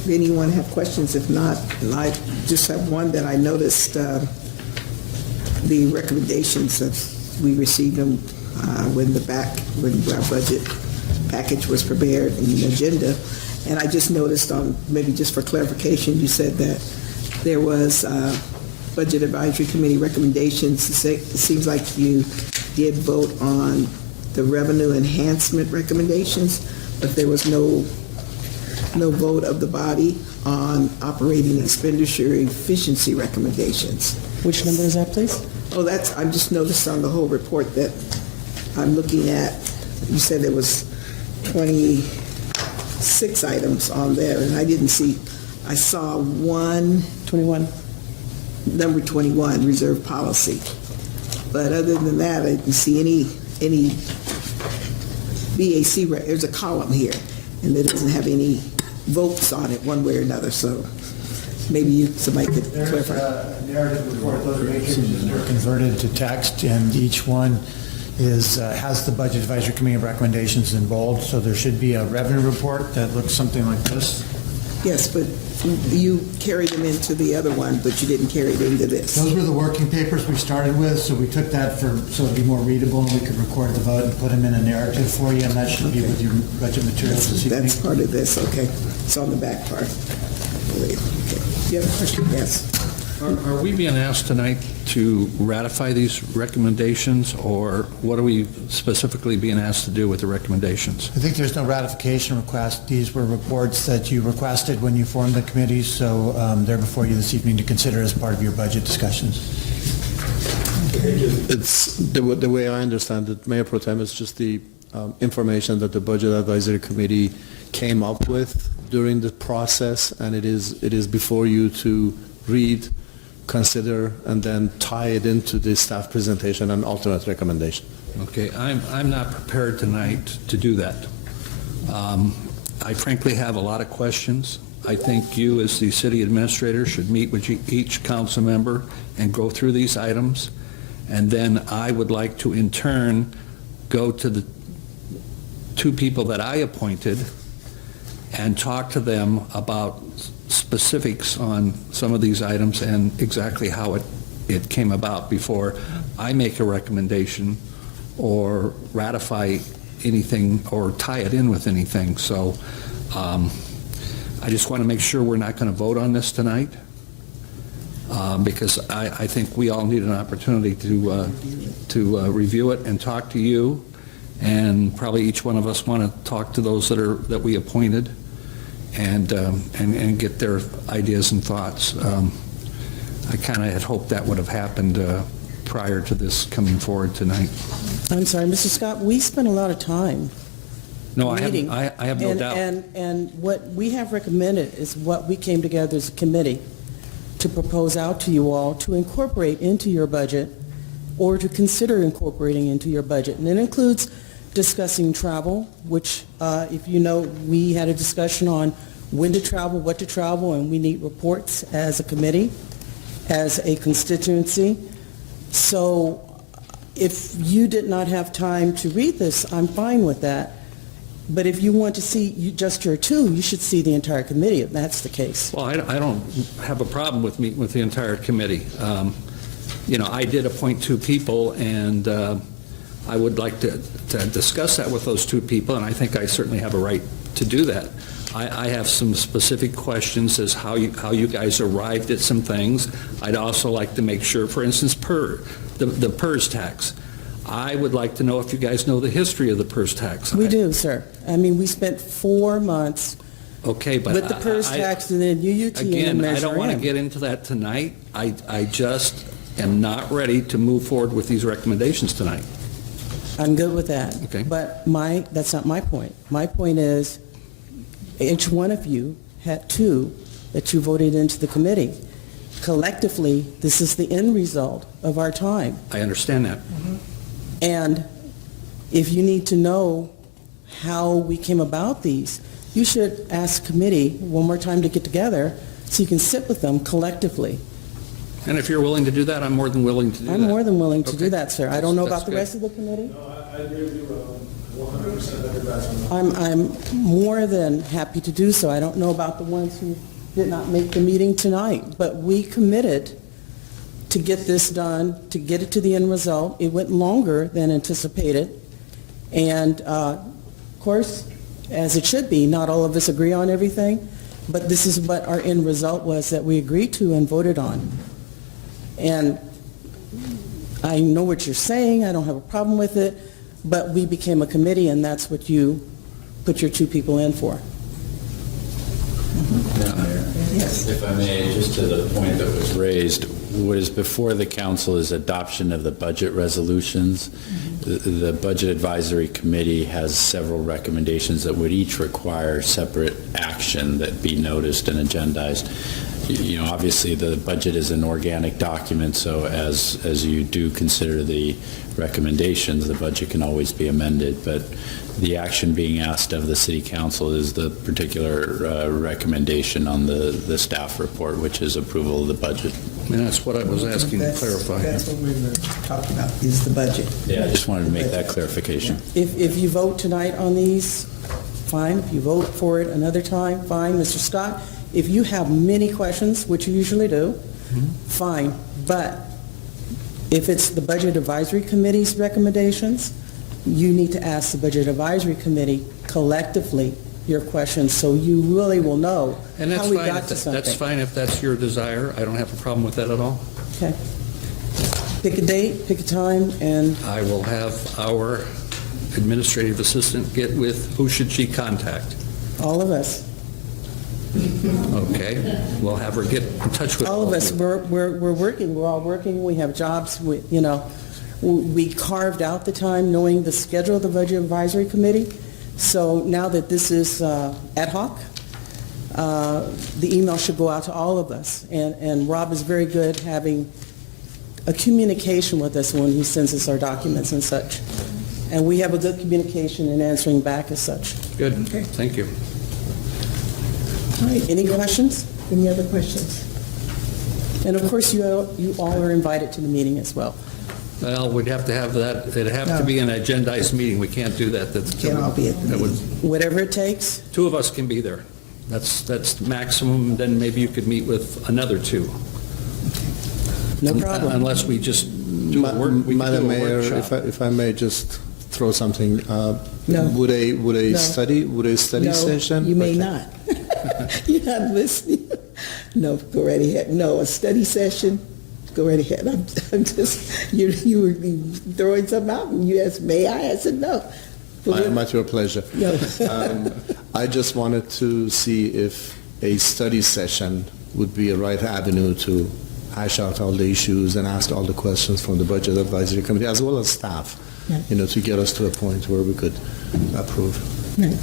If anyone have questions, if not, and I just have one that I noticed, the recommendations of, we received them when our budget package was prepared in the agenda, and I just noticed on, maybe just for clarification, you said that there was Budget Advisory Committee recommendations. It seems like you did vote on the revenue enhancement recommendations, but there was no vote of the body on operating expenditure efficiency recommendations. Which number is that, please? Oh, I'm just noticed on the whole report that I'm looking at, you said there was 26 items on there, and I didn't see, I saw 21. Number 21, reserve policy. But other than that, I didn't see any BAC, there's a column here, and it doesn't have any votes on it one way or another, so maybe somebody could clarify. There's a narrative report, those matrices They're converted to text, and each one has the Budget Advisory Committee recommendations in bold, so there should be a revenue report that looks something like this. Yes, but you carried them into the other one, but you didn't carry it into this. Those were the working papers we started with, so we took that so it'd be more readable, and we could record the vote and put them in a narrative for you, and that should be with your budget materials this evening. That's part of this, okay. It's on the back part. Okay. You have a question? Yes. Are we being asked tonight to ratify these recommendations, or what are we specifically being asked to do with the recommendations? I think there's no ratification request. These were reports that you requested when you formed the committee, so they're before you this evening to consider as part of your budget discussions. It's the way I understand it, Mayor Pro Tem, it's just the information that the Budget Advisory Committee came up with during the process, and it is before you to read, consider, and then tie it into the staff presentation and alternate recommendation. Okay, I'm not prepared tonight to do that. I frankly have a lot of questions. I think you, as the city administrator, should meet with each council member and go through these items, and then I would like to, in turn, go to the two people that I appointed and talk to them about specifics on some of these items and exactly how it came about before I make a recommendation or ratify anything or tie it in with anything. So I just want to make sure we're not going to vote on this tonight, because I think we all need an opportunity to review it and talk to you, and probably each one of us want to talk to those that we appointed and get their ideas and thoughts. I kind of had hoped that would have happened prior to this coming forward tonight. I'm sorry, Mr. Scott, we spent a lot of time No, meeting. I have no doubt. And what we have recommended is what we came together as a committee to propose out to you all to incorporate into your budget, or to consider incorporating into your budget. And it includes discussing travel, which, if you know, we had a discussion on when to travel, what to travel, and we need reports as a committee, as a constituency. So if you did not have time to read this, I'm fine with that. But if you want to see just your two, you should see the entire committee, if that's the case. Well, I don't have a problem with meeting with the entire committee. I did appoint two people, and I would like to discuss that with those two people, and I think I certainly have a right to do that. I have some specific questions as how you guys arrived at some things. I'd also like to make sure, for instance, the PERS tax. I would like to know if you guys know the history of the PERS tax. We do, sir. I mean, we spent 4 months Okay, but with the PERS tax and then UUT and again, Measure I don't want to M. get into that tonight. I just am not ready to move forward with these recommendations tonight. I'm good with that. Okay. But that's not my point. My point is, each one of you had 2 that you voted into the committee. Collectively, this is the end result of our time. I understand that. And if you need to know how we came about these, you should ask committee one more time to get together so you can sit with them collectively. And if you're willing to do that, I'm more than willing to do that. I'm more than willing to do Okay. that, sir. I don't know That's about the good. rest of the committee. No, I agree with you. I'm more than happy to do so. I don't know about the ones who did not make the meeting tonight, but we committed to get this done, to get it to the end result. It went longer than anticipated. And of course, as it should be, not all of us agree on everything, but this is what our end result was that we agreed to and voted on. And I know what you're saying, I don't have a problem with it, but we became a committee, and that's what you put your two people in for. Madam Mayor, if I may, just to the point that was raised, what is before the council is adoption of the budget resolutions. The Budget Advisory Committee has several recommendations that would each require separate action that be noticed and agendized. You know, obviously the budget is an organic document, so as you do consider the recommendations, the budget can always be amended, but the action being asked of the City Council is the particular recommendation on the staff report, which is approval of the budget. And that's what I was asking to That's- clarify. That's what we were talking about, is the budget. Yeah, I just wanted to make that clarification. If you vote tonight on these, fine. If you vote for it another time, fine. Mr. Scott, if you have many questions, which you usually do, fine. But if it's the Budget Advisory Committee's recommendations, you need to ask the Budget Advisory Committee collectively your questions, so you really will know And that's how we fine. got to something. That's fine if that's your desire. I don't have a problem with that at all. Okay. Pick a date, pick a time, and I will have our administrative assistant get with, who should she contact? all of us, Okay, we'll have her get in touch with all of us, you. we're working, we're all working, we have jobs, we carved out the time knowing the schedule of the Budget Advisory Committee. So now that this is ad hoc, the email should go out to all of us. And Rob is very good having a communication with us when he sends us our documents and such. And we have a good communication in answering back as such. Good, Okay. thank you. All right, Any questions? any other questions? And of course, you all are invited to the meeting as well. Well, we'd have to have that, it'd have to be an agendized meeting. We can't do that. Can't all be at the that would- Whatever it takes, Two of us can be there. That's maximum, then maybe you could meet with another two. no problem. Unless we just do a work, we could do Madam a Mayor, workshop. if I may just throw something, No. would a No. study No, session? you may Okay. not. You're not listening. No, go right ahead. No, a study session, go right ahead. I'm just, you were throwing something out, and you asked, may I? I said, no. I am at your pleasure. No. I just wanted to see if a study session would be a right avenue to hash out all the issues and ask all the questions from the Budget Advisory Committee, as well as staff, Right. to get us to a point where we could approve. Right.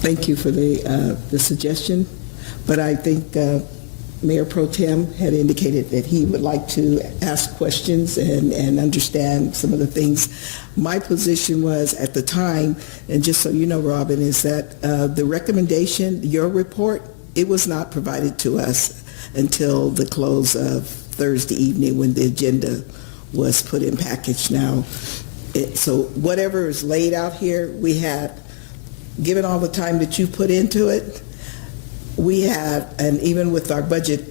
Thank you for the suggestion, but I think Mayor Pro Tem had indicated that he would like to ask questions and understand some of the things. My position was at the time, and just so you know, Robin, is that the recommendation, your report, it was not provided to us until the close of Thursday evening when the agenda was put in package. Now, so whatever is laid out here, we had, given all the time that you put into it, we had, and even with our budget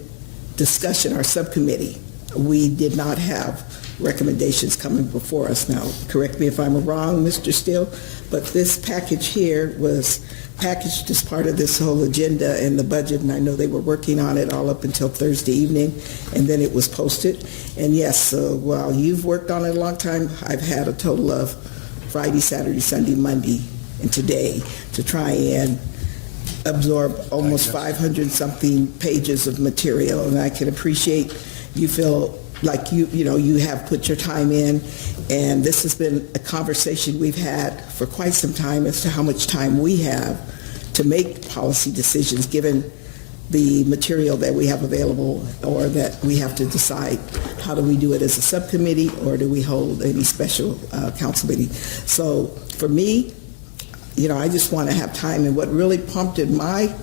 discussion, our subcommittee, we did not have recommendations coming before us. Now, correct me if I'm wrong, Mr. Steele, but this package here was packaged as part of this whole agenda and the budget, and I know they were working on it all up until Thursday evening, and then it was posted. And yes, while you've worked on it a long time, I've had a total of Friday, Saturday, Sunday, Monday, and today to try and absorb almost 500-something pages of material, and I can appreciate you feel like you have put your time in, and this has been a conversation we've had for quite some time as to how much time we have to make policy decisions given the material that we have available, or that we have to decide how do we do it as a subcommittee, or do we hold any special council meeting. So for me, I just want to have time, and what really prompted my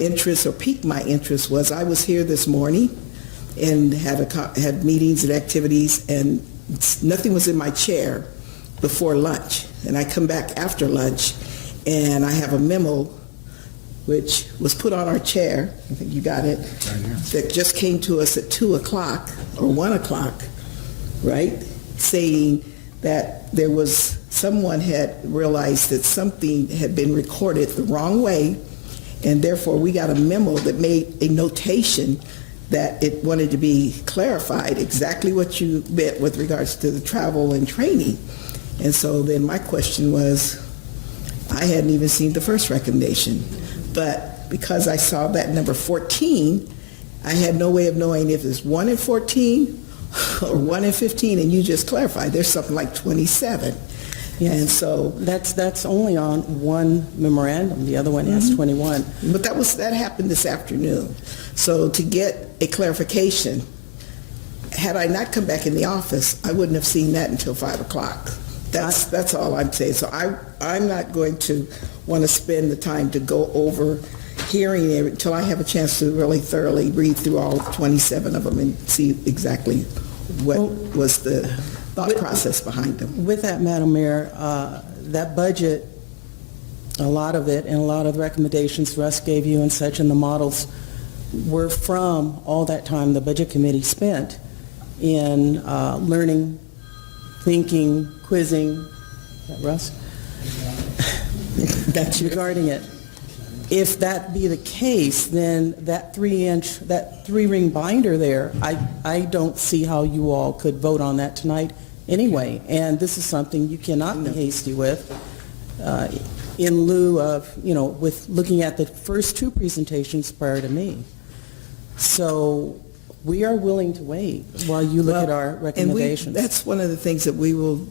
interest or piqued my interest was I was here this morning and had meetings and activities, and nothing was in my chair before lunch. and I come back after lunch, and I have a memo which was put on our chair, I think you got it, that just came to us at 2 o'clock or 1 o'clock, right? Saying that there was, someone had realized that something had been recorded the wrong way, and therefore we got a memo that made a notation that it wanted to be clarified exactly what you meant with regards to the travel and training. And so then my question was, I hadn't even seen the first recommendation, but because I saw that number 14, I had no way of knowing if it's 1 and 14 or 1 and 15, and you just clarified there's something like 27. Yes. And so That's only on one memorandum. The other one has 21. but that happened this afternoon. So to get a clarification, had I not come back in the office, I wouldn't have seen that until 5 o'clock. That's all I'm saying. So I'm not going to want to spend the time to go over hearing it until I have a chance to really thoroughly read through all 27 of them and see exactly what was the thought process behind them. With that, Madam Mayor, that budget, a lot of it and a lot of the recommendations Russ gave you and such and the models were from all that time the Budget Committee spent in learning, thinking, quizzing. Is that Russ? That's Regarding it. If that be the case, then that 3-ring binder there, I don't see how you all could vote on that tonight anyway. And this is something you cannot be hasty with in lieu of, with looking at the first 2 presentations prior to me. So we are willing to wait while you look at our recommendations. And that's one of the things that we will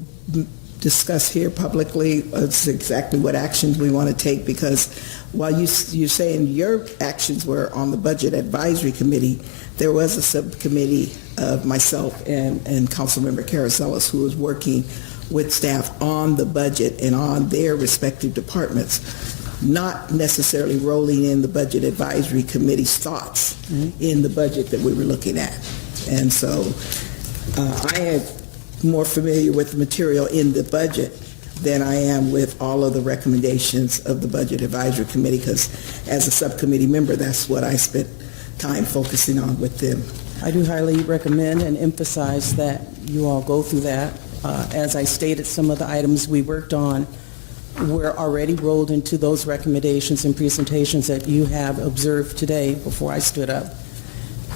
discuss here publicly. It's exactly what actions we want to take, because while you're saying your actions were on the Budget Advisory Committee, there was a subcommittee of myself and Councilmember Caracellis who was working with staff on the budget and on their respective departments, not necessarily rolling in the Budget Advisory Committee's thoughts in the budget that we were looking at. And so I am more familiar with the material in the budget than I am with all of the recommendations of the Budget Advisory Committee, because as a subcommittee member, that's what I spent time focusing on with them. I do highly recommend and emphasize that you all go through that. As I stated, some of the items we worked on were already rolled into those recommendations and presentations that you have observed today before I stood up.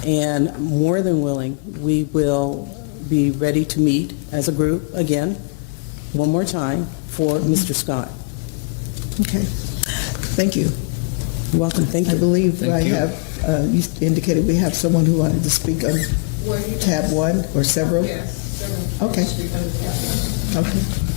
And more than willing, we will be ready to meet as a group again, one more time, for Mr. Scott. Okay. Thank you. You're welcome. Thank I you. believe Thank I you. have, you indicated we have someone who wanted to speak on tab 1 or several? Yes, several. Okay. Speak on tab 1. Okay.